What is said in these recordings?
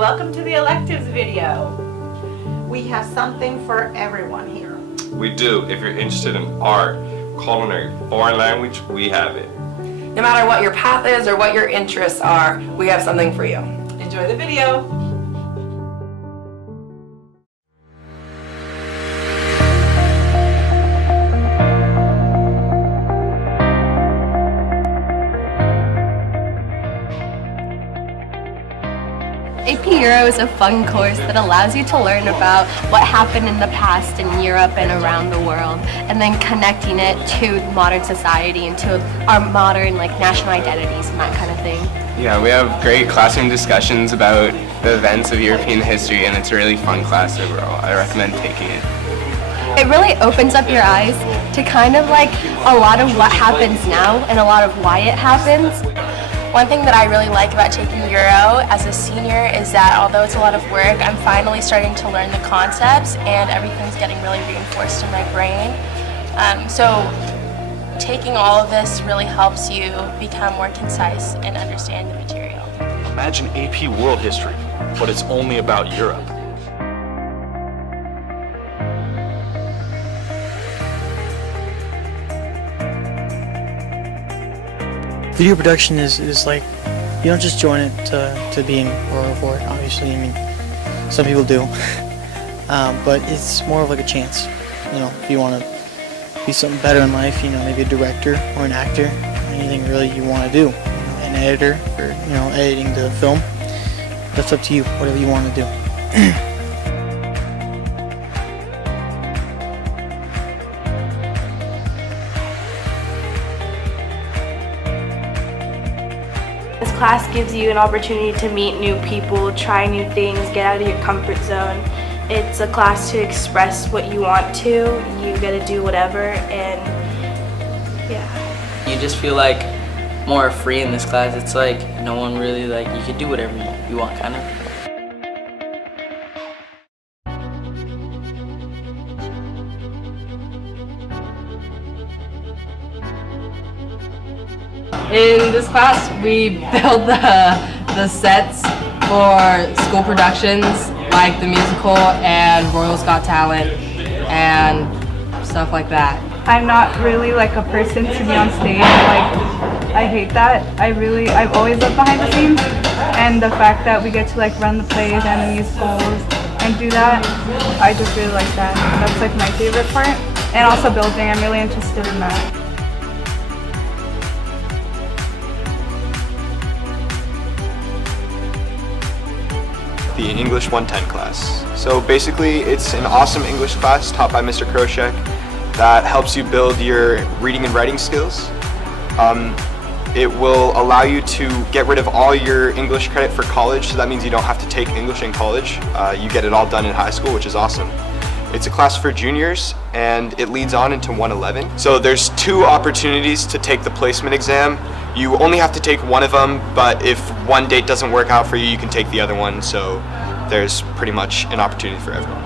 welcome to the Electives video. We have something for everyone here. We do. If you're interested in art, culinary, foreign language, we have it. No matter what your path is or what your interests are, we have something for you. Enjoy the video. AP Euro is a fun course that allows you to learn about what happened in the past in Europe and around the world, and then connecting it to modern society and to our modern national identities and that kind of thing. Yeah, we have great classroom discussions about the events of European history, and it's a really fun class overall. I recommend taking it. It really opens up your eyes to kind of a lot of what happens now and a lot of why it happens. One thing that I really like about taking Euro as a senior is that although it's a lot of work, I'm finally starting to learn the concepts and everything's getting really reinforced in my brain. So taking all of this really helps you become more concise and understand the material. Imagine AP World History, but it's only about Europe. Video production is like, you don't just join it to be in or for it, obviously. I mean, some people do. But it's more of like a chance. If you want to be something better in life, maybe a director or an actor, anything really you want to do. An editor or, editing the film. That's up to you, whatever you want to do. This class gives you an opportunity to meet new people, try new things, get out of your comfort zone. It's a class to express what you want to. You get to do whatever, and yeah. You just feel more free in this class. It's no one really you can do whatever you want, kind of. In this class, we build the sets for school productions like the musical and Royals Got Talent and stuff like that. I'm not really a person to be on stage. I hate that. I've always lived behind the scenes, and the fact that we get to run the plays and the musicals and do that, I just really like that. That's my favorite part. And also building, I'm really interested in that. The English 110 class. So basically it's an awesome English class taught by Mr. Kroshek that helps you build your reading and writing skills. It will allow you to get rid of all your English credit for college, so that means you don't have to take English in college. You get it all done in high school, which is awesome. It's a class for juniors and it leads on into 111. So there's 2 opportunities to take the placement exam. You only have to take one of them, but if one date doesn't work out for you, you can take the other one, so there's pretty much an opportunity for everyone.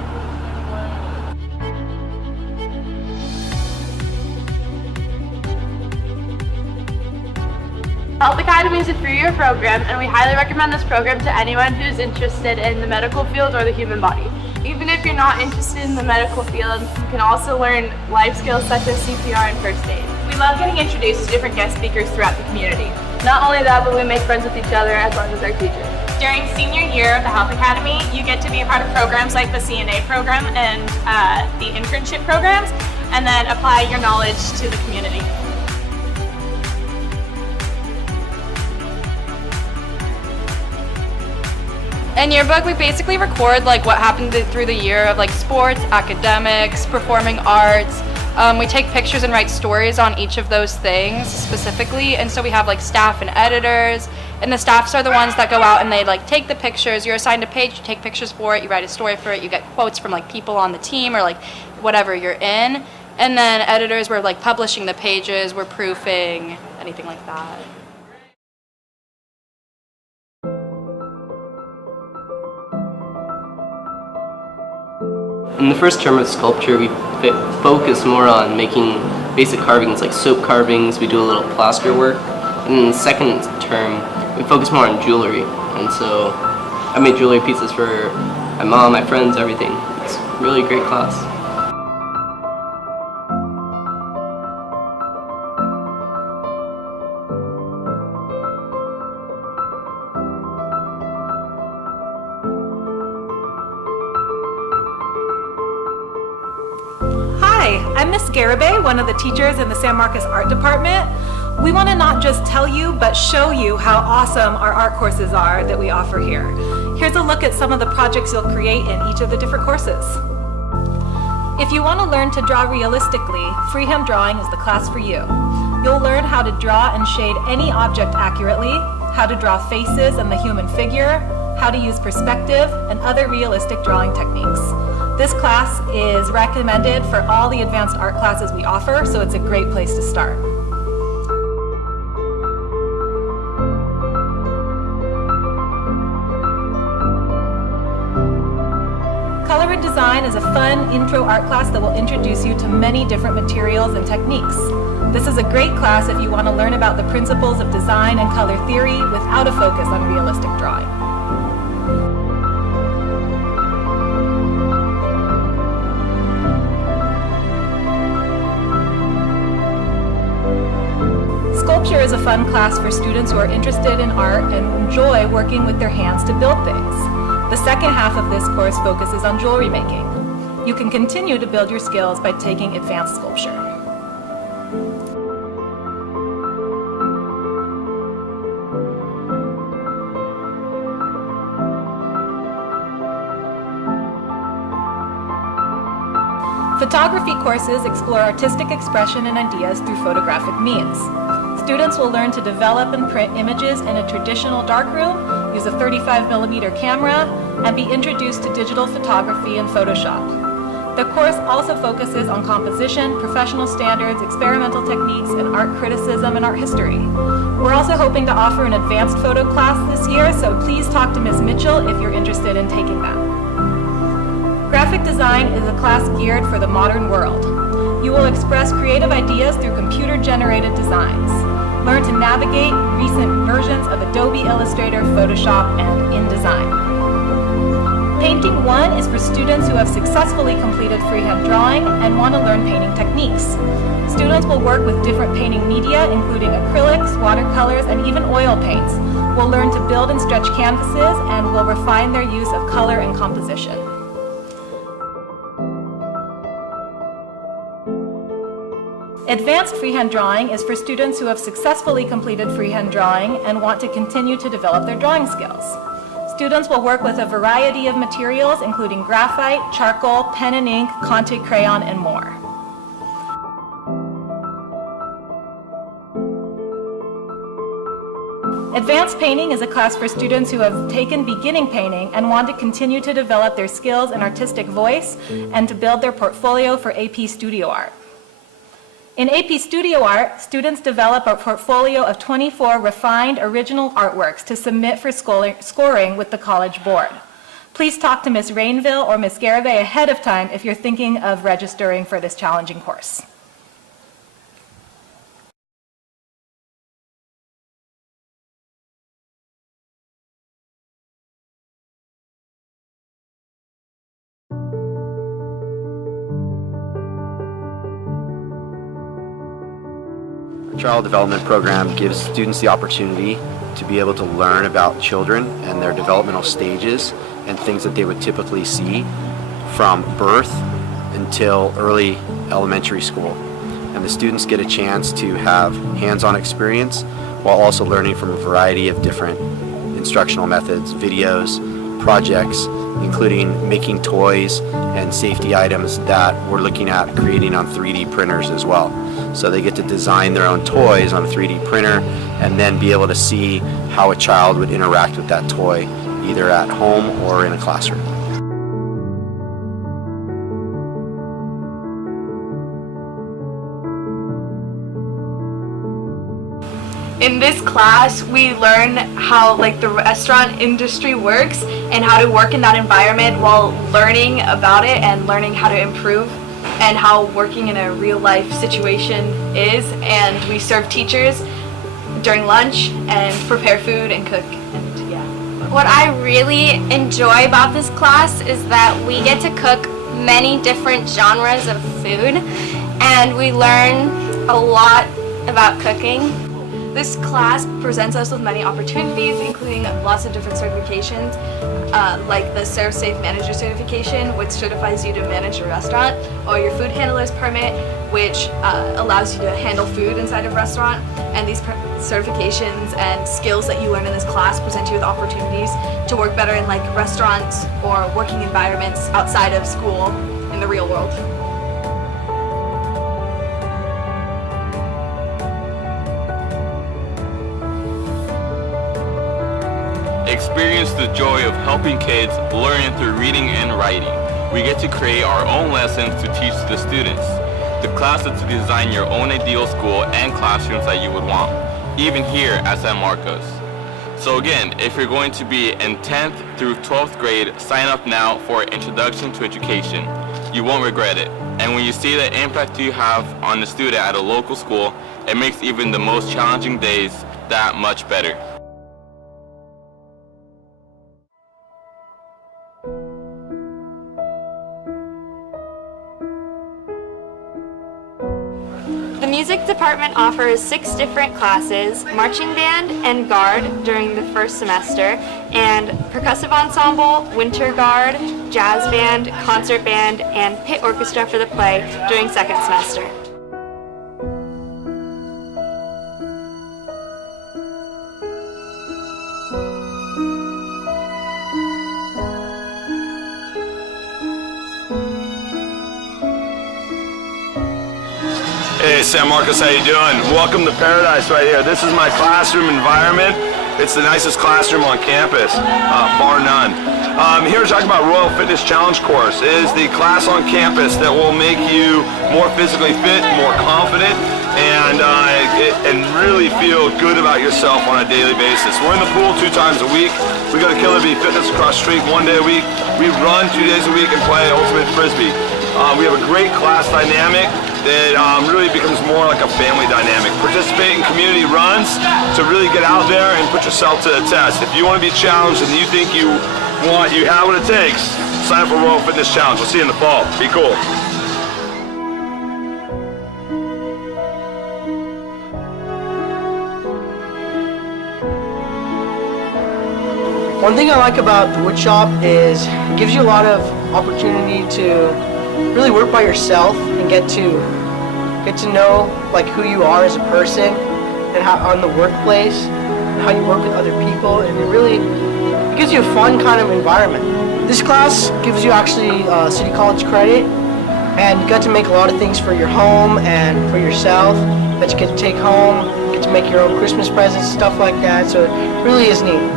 Health Academy is a 3-year program, and we highly recommend this program to anyone who's interested in the medical field or the human body. Even if you're not interested in the medical field, you can also learn life skills such as CPR and first aid. We love getting introduced to different guest speakers throughout the community. Not only that, but we make friends with each other as well as our teachers. During senior year of the Health Academy, you get to be a part of programs like the CNA program and the internship programs, and then apply your knowledge to the community. In Yearbook, we basically record what happened through the year of sports, academics, performing arts. We take pictures and write stories on each of those things specifically, and so we have staff and editors, and the staffs are the ones that go out and they take the pictures. You're assigned a page, you take pictures for it, you write a story for it, you get quotes from people on the team or whatever you're in, and then editors were publishing the pages, we're proofing, anything like that. In the first term of sculpture, we focus more on making basic carvings like soap carvings. We do a little plaster work. And in the second term, we focus more on jewelry. And so I made jewelry pieces for my mom, my friends, everything. It's really a great class. Hi, I'm Miss Garibay, one of the teachers in the San Marcos Art Department. We want to not just tell you, but show you how awesome our art courses are that we offer here. Here's a look at some of the projects you'll create in each of the different courses. If you want to learn to draw realistically, freehand drawing is the class for you. You'll learn how to draw and shade any object accurately, how to draw faces and the human figure, how to use perspective, and other realistic drawing techniques. This class is recommended for all the advanced art classes we offer, so it's a great place to start. Color and Design is a fun intro art class that will introduce you to many different materials and techniques. This is a great class if you want to learn about the principles of design and color theory without a focus on realistic drawing. Sculpture is a fun class for students who are interested in art and enjoy working with their hands to build things. The second half of this course focuses on jewelry making. You can continue to build your skills by taking advanced sculpture. Photography courses explore artistic expression and ideas through photographic means. Students will learn to develop and print images in a traditional darkroom, use a 35mm camera, and be introduced to digital photography and Photoshop. The course also focuses on composition, professional standards, experimental techniques, and art criticism and art history. We're also hoping to offer an advanced photo class this year, so please talk to Ms. Mitchell if you're interested in taking that. Graphic design is a class geared for the modern world. You will express creative ideas through computer-generated designs. Learn to navigate recent versions of Adobe Illustrator, Photoshop, and InDesign. Painting 1 is for students who have successfully completed freehand drawing and want to learn painting techniques. Students will work with different painting media, including acrylics, watercolors, and even oil paints. Will learn to build and stretch canvases and will refine their use of color and composition. Advanced freehand drawing is for students who have successfully completed freehand drawing and want to continue to develop their drawing skills. Students will work with a variety of materials, including graphite, charcoal, pen and ink, Conte crayon, and more. Advanced painting is a class for students who have taken beginning painting and want to continue to develop their skills and artistic voice and to build their portfolio for AP Studio Art. In AP Studio Art, students develop a portfolio of 24 refined original artworks to submit for scoring with the College Board. Please talk to Ms. Rainville or Ms. Garibay ahead of time if you're thinking of registering for this challenging course. Child development program gives students the opportunity to be able to learn about children and their developmental stages and things that they would typically see from birth until early elementary school. And the students get a chance to have hands-on experience while also learning from a variety of different instructional methods, videos, projects, including making toys and safety items that we're looking at creating on 3D printers as well. So they get to design their own toys on a 3D printer and then be able to see how a child would interact with that toy either at home or in a classroom. In this class, we learn how the restaurant industry works and how to work in that environment while learning about it and learning how to improve and how working in a real life situation is. And we serve teachers during lunch and prepare food and cook. And yeah. What I really enjoy about this class is that we get to cook many different genres of food, and we learn a lot about cooking. This class presents us with many opportunities, including lots of different certifications, like the Serve Safe Manager certification, which certifies you to manage a restaurant, or your food handler's permit, which allows you to handle food inside of a restaurant. And these certifications and skills that you learn in this class present you with opportunities to work better in like restaurants or working environments outside of school in the real world. Experience the joy of helping kids learn through reading and writing. We get to create our own lessons to teach the students. The class is to design your own ideal school and classrooms that you would want, even here at San Marcos. So again, if you're going to be in 10th through 12th grade, sign up now for Introduction to Education. You won't regret it. And when you see the impact you have on the student at a local school, it makes even the most challenging days that much better. The music department offers 6 different classes: marching band and guard during the first semester, and percussive ensemble, winter guard, jazz band, concert band, and pit orchestra for the play during second semester. Hey San Marcos, how you doing? Welcome to Paradise right here. This is my classroom environment. It's the nicest classroom on campus, bar none. Here to talk about Royal Fitness Challenge course. It is the class on campus that will make you more physically fit, more confident, and really feel good about yourself on a daily basis. We're in the pool 2 times a week. We go to Killer Bee Fitness across the street 1 day a week. We run 2 days a week and play Ultimate Frisbee. We have a great class dynamic that really becomes more like a family dynamic. Participate in community runs to really get out there and put yourself to the test. If you want to be challenged and you think you have what it takes, sign up for Royal Fitness Challenge. We'll see you in the fall. Be cool. One thing I like about the wood shop is it gives you a lot of opportunity to really work by yourself and get to know like who you are as a person and how on the workplace and how you work with other people, and it gives you a fun kind of environment. This class gives you actually City College credit, and you get to make a lot of things for your home and for yourself that you get to take home, get to make your own Christmas presents, stuff like that, so it really is neat.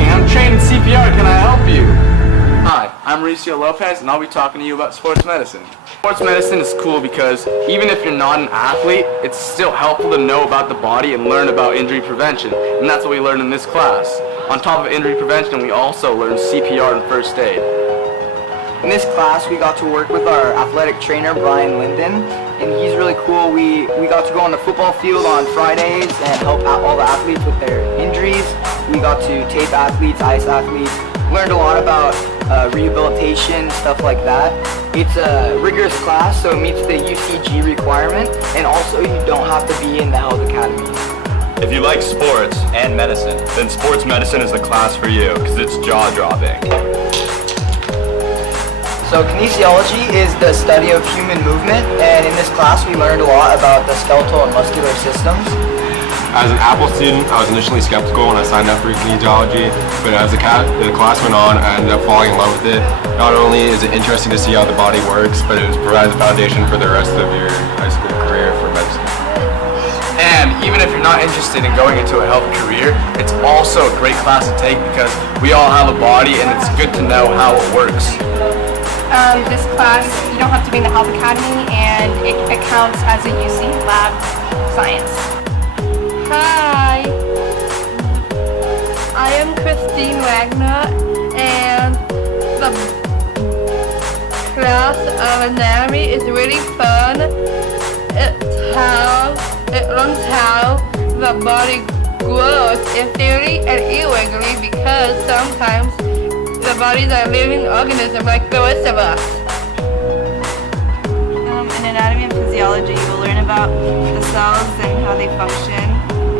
I'm trained in CPR, can I help you? Hi, I'm Mauricio Lopez and I'll be talking to you about sports medicine. Sports medicine is cool because even if you're not an athlete, it's still helpful to know about the body and learn about injury prevention, and that's what we learn in this class. On top of injury prevention, we also learn CPR and first aid. In this class, we got to work with our athletic trainer, Brian Linden, and he's really cool. We got to go on the football field on Fridays and help out all the athletes with their injuries. We got to tape athletes, ice athletes, learned a lot about rehabilitation, stuff like that. It's a rigorous class, so it meets the UCG requirement, and also you don't have to be in the Health Academy. If you like sports and medicine, then sports medicine is the class for you because it's jaw-dropping. So kinesiology is the study of human movement, and in this class we learned a lot about the skeletal and muscular systems. As an Apple student, I was initially skeptical when I signed up for kinesiology, but as the class went on, I ended up falling in love with it. Not only is it interesting to see how the body works, but it provides a foundation for the rest of your high school career for medicine. And even if you're not interested in going into a health career, it's also a great class to take because we all have a body and it's good to know how it works. This class, you don't have to be in the Health Academy, and it counts as a UC lab science. Hi, I am Christine Wagner, and the class of anatomy is really fun. It learns how the body grows in theory and irregularly because sometimes the bodies are living organisms like the rest of us. In anatomy and physiology, you will learn about the cells and how they function,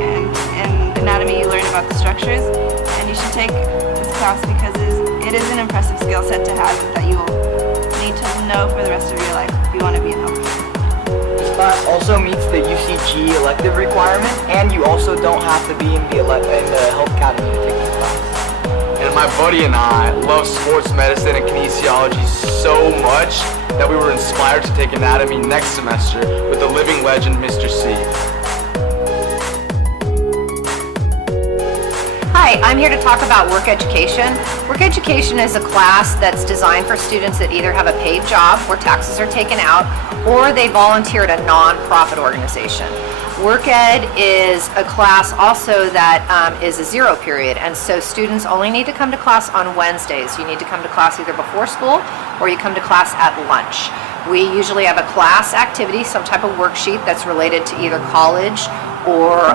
and in anatomy, you learn about the structures. And you should take this class because it is an impressive skill set to have that you will need to know for the rest of your life if you want to be in healthcare. This class also meets the UCG elective requirement, and you also don't have to be in the health academy to take this class. And my buddy and I love sports medicine and kinesiology so much that we were inspired to take anatomy next semester with the living legend, Mr. C. Hi, I'm here to talk about work education. Work education is a class that's designed for students that either have a paid job where taxes are taken out or they volunteer at a non-profit organization. Work Ed is a class also that is a zero period, and so students only need to come to class on Wednesdays. You need to come to class either before school or you come to class at lunch. We usually have a class activity, some type of worksheet that's related to either college or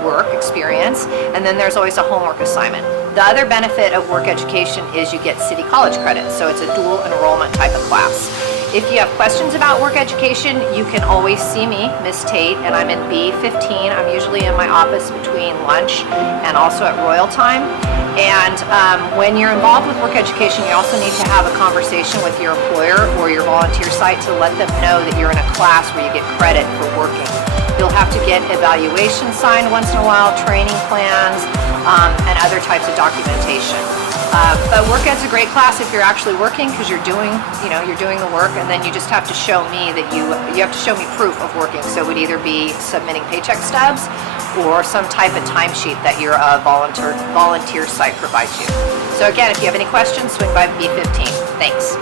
work experience, and then there's always a homework assignment. The other benefit of work education is you get city college credit, so it's a dual enrollment type of class. If you have questions about work education, you can always see me, Miss Tate, and I'm in B15. I'm usually in my office between lunch and also at Royal Time. And when you're involved with work education, you also need to have a conversation with your employer or your volunteer site to let them know that you're in a class where you get credit for working. You'll have to get evaluations signed once in a while, training plans, and other types of documentation. But Work Ed's a great class if you're actually working because you're doing the work, and then you just have to show me that you have to show me proof of working. So it would either be submitting paycheck stubs or some type of timesheet that your volunteer site provides you. So again, if you have any questions, swing by B15. Thanks.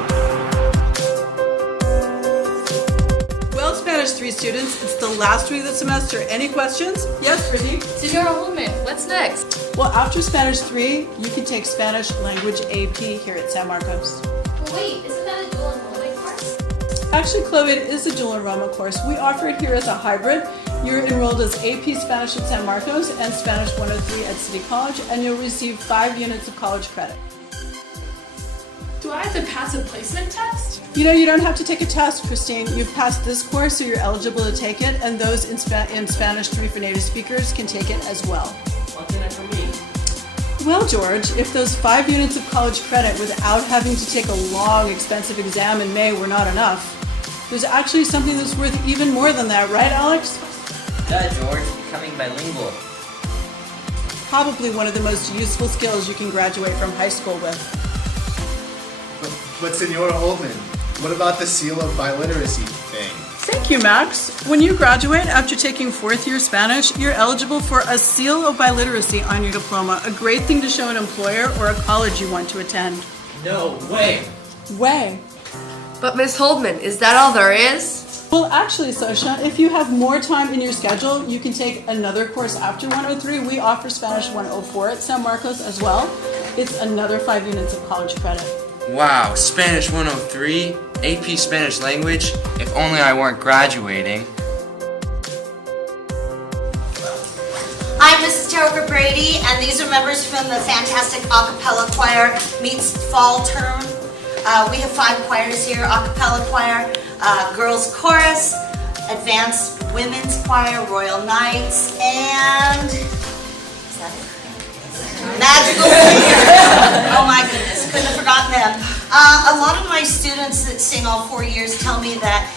Well, Spanish 3 students, it's the last week of the semester. Any questions? Yes, Brittany? Senora Holman, what's next? Well, after Spanish 3, you can take Spanish Language AP here at San Marcos. But wait, isn't that a dual enrollment course? Actually, Chloe, it is a dual enrollment course. We offer it here as a hybrid. You're enrolled as AP Spanish at San Marcos and Spanish 103 at City College, and you'll receive 5 units of college credit. Do I have to pass a placement test? You know, you don't have to take a test, Christine. You've passed this course, so you're eligible to take it, and those in Spanish 3 for native speakers can take it as well. What's in it for me? Well, George, if those 5 units of college credit without having to take a long, expensive exam in May were not enough, there's actually something that's worth even more than that, right, Alex? Yeah, George, becoming bilingual. Probably one of the most useful skills you can graduate from high school with. But Senora Holman, what about the seal of biliteracy thing? Thank you, Max. When you graduate after taking 4th year Spanish, you're eligible for a seal of biliteracy on your diploma, a great thing to show an employer or a college you want to attend. No way. Way. But Miss Holdman, is that all there is? Well, actually, Sosha, if you have more time in your schedule, you can take another course after 103. We offer Spanish 104 at San Marcos as well. It's another 5 units of college credit. Wow, Spanish 103, AP Spanish Language, if only I weren't graduating. I'm Mrs. Tara Brady, and these are members from the fantastic a cappella choir meets fall term. We have 5 choirs here: a cappella choir, girls chorus, advanced women's choir, Royal Knights, and is that it? Magical Singers. Oh my goodness, couldn't have forgotten them. A lot of my students that sing all 4 years tell me that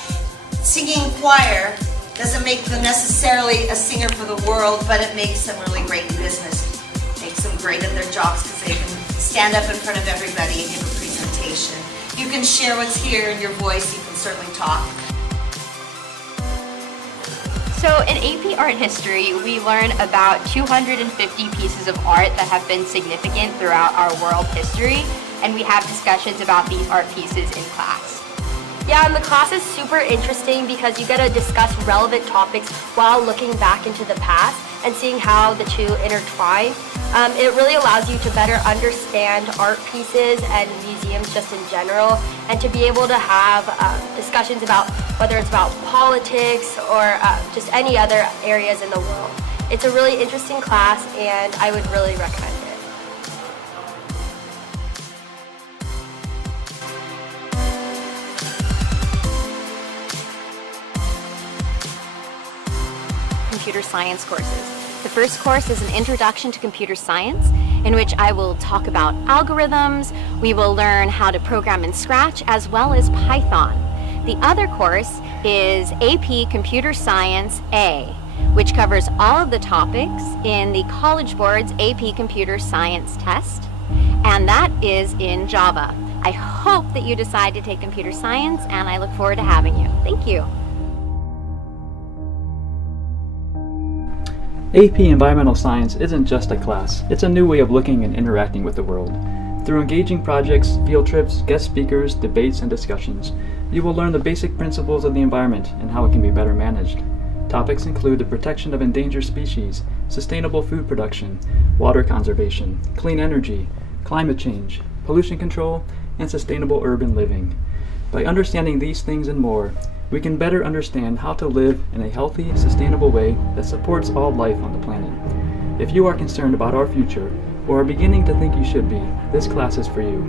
singing choir doesn't make them necessarily a singer for the world, but it makes them really great in business. It makes them great at their jobs because they can stand up in front of everybody and give a presentation. You can share what's here in your voice, you can certainly talk. So in AP Art History, we learn about 250 pieces of art that have been significant throughout our world history, and we have discussions about these art pieces in class. Yeah, and the class is super interesting because you get to discuss relevant topics while looking back into the past and seeing how the two intertwine. It really allows you to better understand art pieces and museums just in general, and to be able to have discussions about whether it's about politics or just any other areas in the world. It's a really interesting class, and I would really recommend it. Computer science courses. The first course is an introduction to computer science, in which I will talk about algorithms. We will learn how to program in Scratch as well as Python. The other course is AP Computer Science A, which covers all of the topics in the College Board's AP Computer Science test, and that is in Java. I hope that you decide to take computer science, and I look forward to having you. Thank you. AP Environmental Science isn't just a class, it's a new way of looking and interacting with the world. Through engaging projects, field trips, guest speakers, debates, and discussions, you will learn the basic principles of the environment and how it can be better managed. Topics include the protection of endangered species, sustainable food production, water conservation, clean energy, climate change, pollution control, and sustainable urban living. By understanding these things and more, we can better understand how to live in a healthy, sustainable way that supports all life on the planet. If you are concerned about our future, or are beginning to think you should be, this class is for you.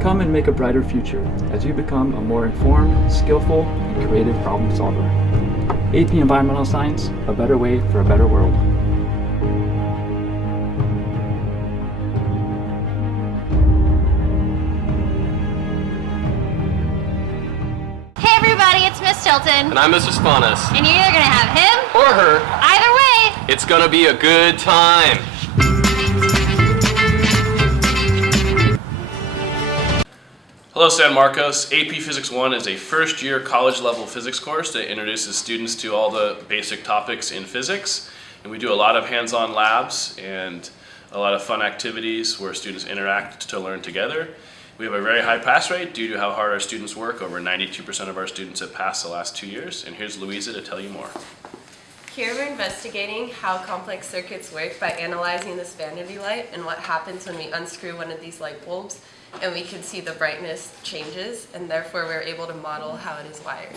Come and make a brighter future as you become a more informed, skillful, and creative problem solver. AP Environmental Science, a better way for a better world. It's Miss Tilton. And I'm Mr. Spanas. And you're either gonna have him Or her. Either way, It's gonna be a good time. Hello San Marcos. AP Physics 1 is a first-year college-level physics course that introduces students to all the basic topics in physics. And we do a lot of hands-on labs and a lot of fun activities where students interact to learn together. We have a very high pass rate due to how hard our students work. Over 92% of our students have passed the last 2 years. And here's Louisa to tell you more. Here we're investigating how complex circuits work by analyzing this vanity light and what happens when we unscrew one of these light bulbs, and we can see the brightness changes, and therefore we're able to model how it is wired.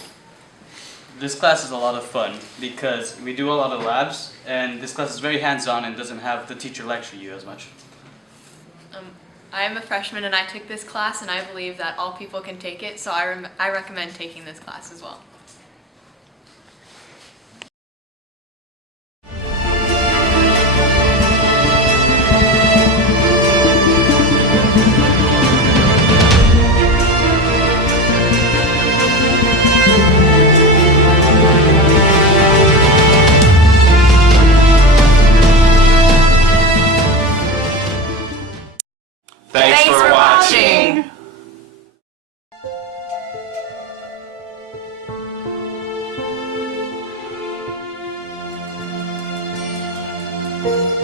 This class is a lot of fun because we do a lot of labs, and this class is very hands-on and doesn't have the teacher lecture you as much. I am a freshman and I took this class, and I believe that all people can take it, so I recommend taking this class as well. Thanks for watching. Thank you.